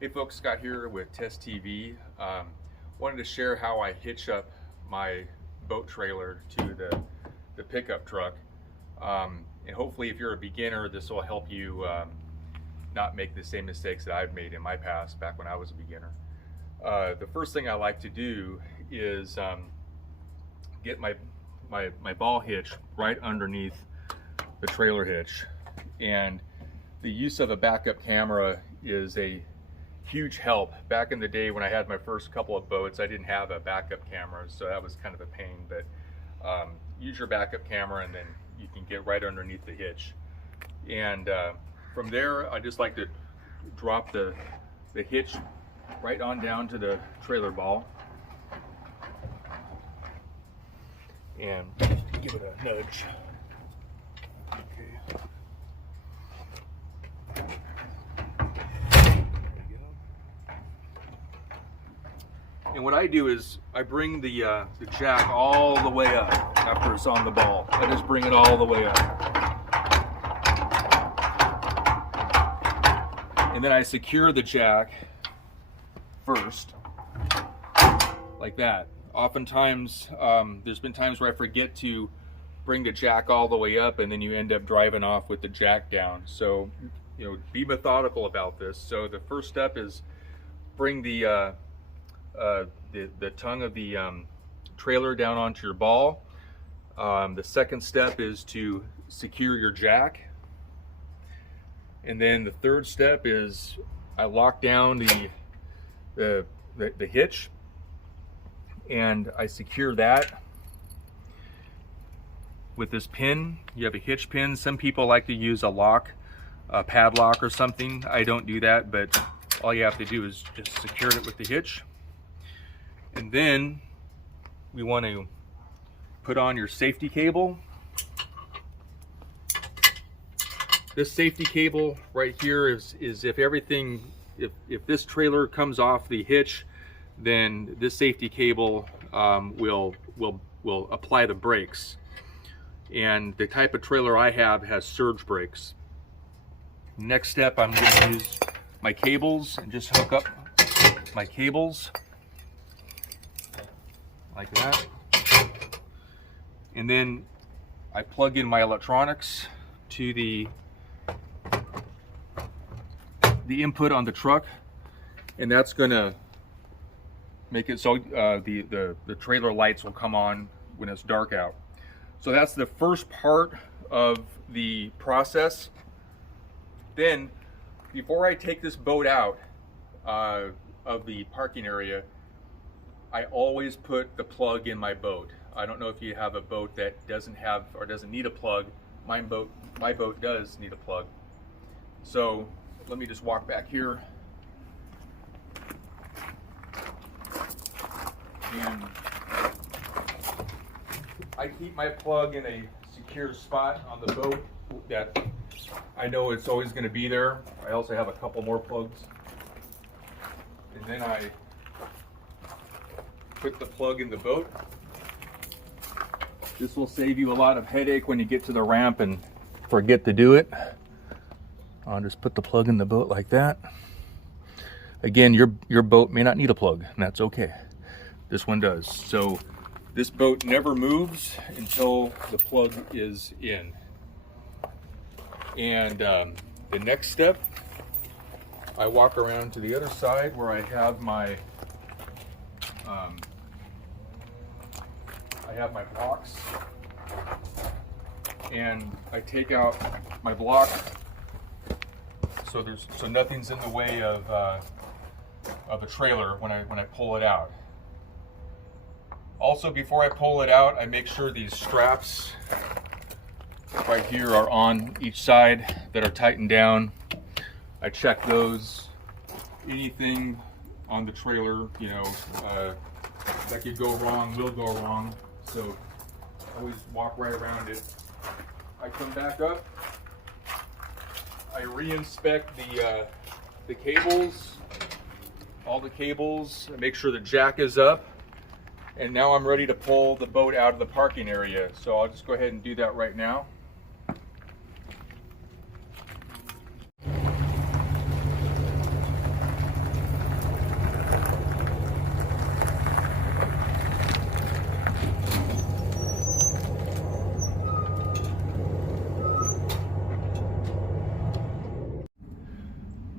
Hey folks, Scott here with Test TV. Wanted to share how I hitch up my boat trailer to the pickup truck. And hopefully if you're a beginner, this will help you not make the same mistakes that I've made in my past back when I was a beginner. The first thing I like to do is get my ball hitch right underneath the trailer hitch. And the use of a backup camera is a huge help. Back in the day when I had my first couple of boats, I didn't have a backup camera, so that was kind of a pain. But use your backup camera and then you can get right underneath the hitch. And from there, I just like to drop the hitch right on down to the trailer ball and give it a nudge. Okay. And what I do is I bring the jack all the way up after it's on the ball. I just bring it all the way up. And then I secure the jack first, like that. Oftentimes, there's been times where I forget to bring the jack all the way up and then you end up driving off with the jack down. So, be methodical about this. So the first step is bring the tongue of the trailer down onto your ball. The second step is to secure your jack. And then the third step is I lock down the hitch and I secure that with this pin. You have a hitch pin. Some people like to use a padlock or something. I don't do that, but all you have to do is just secure it with the hitch. And then we want to put on your safety cable. This safety cable right here is if if this trailer comes off the hitch, then this safety cable will apply the brakes. And the type of trailer I have has surge brakes. Next step, I'm going to use my cables and just hook up my cables like that. And then I plug in my electronics to the input on the truck, and that's going to make it so the trailer lights will come on when it's dark out. So that's the first part of the process. Then, before I take this boat out of the parking area, I always put the plug in my boat. I don't know if you have a boat that doesn't have or doesn't need a plug. My boat does need a plug. So let me just walk back here. And I keep my plug in a secure spot on the boat that I know it's always going to be there. I also have a couple more plugs. And then I put the plug in the boat. This will save you a lot of headache when you get to the ramp and forget to do it. I'll just put the plug in the boat like that. Again, your boat may not need a plug, and that's okay. This one does. So this boat never moves until the plug is in. And the next step, I walk around to the other side where I have my box, and I take out my block so nothing's in the way of the trailer when I pull it out. Also, before I pull it out, I make sure these straps right here are on each side that are tightened down. I check those. Anything on the trailer, that could go wrong will go wrong. So always walk right around it. I come back up. I re-inspect the cables, all the cables. I make sure the jack is up. And now I'm ready to pull the boat out of the parking area. So I'll just go ahead and do that right now.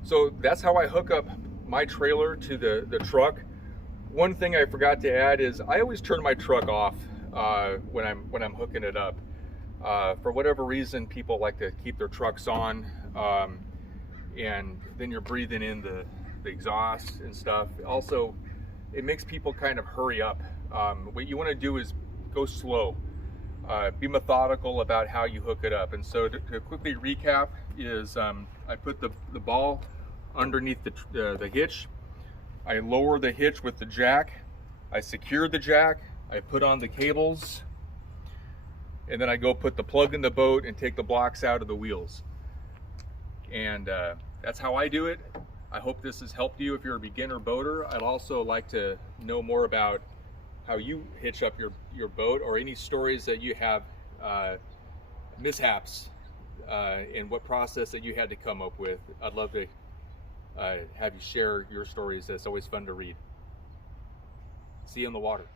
So that's how I hook up my trailer to the truck. One thing I forgot to add is I always turn my truck off when I'm hooking it up. For whatever reason, people like to keep their trucks on, and then you're breathing in the exhaust and stuff. Also, it makes people kind of hurry up. What you want to do is go slow. Be methodical about how you hook it up. And so to quickly recap is I put the ball underneath the hitch. I lower the hitch with the jack. I secure the jack. I put on the cables. And then I go put the plug in the boat and take the blocks out of the wheels. And that's how I do it. I hope this has helped you if you're a beginner boater. I'd also like to know more about how you hitch up your boat, or any stories that you have, mishaps, and what process that you had to come up with. I'd love to have you share your stories. That's always fun to read. See you in the water.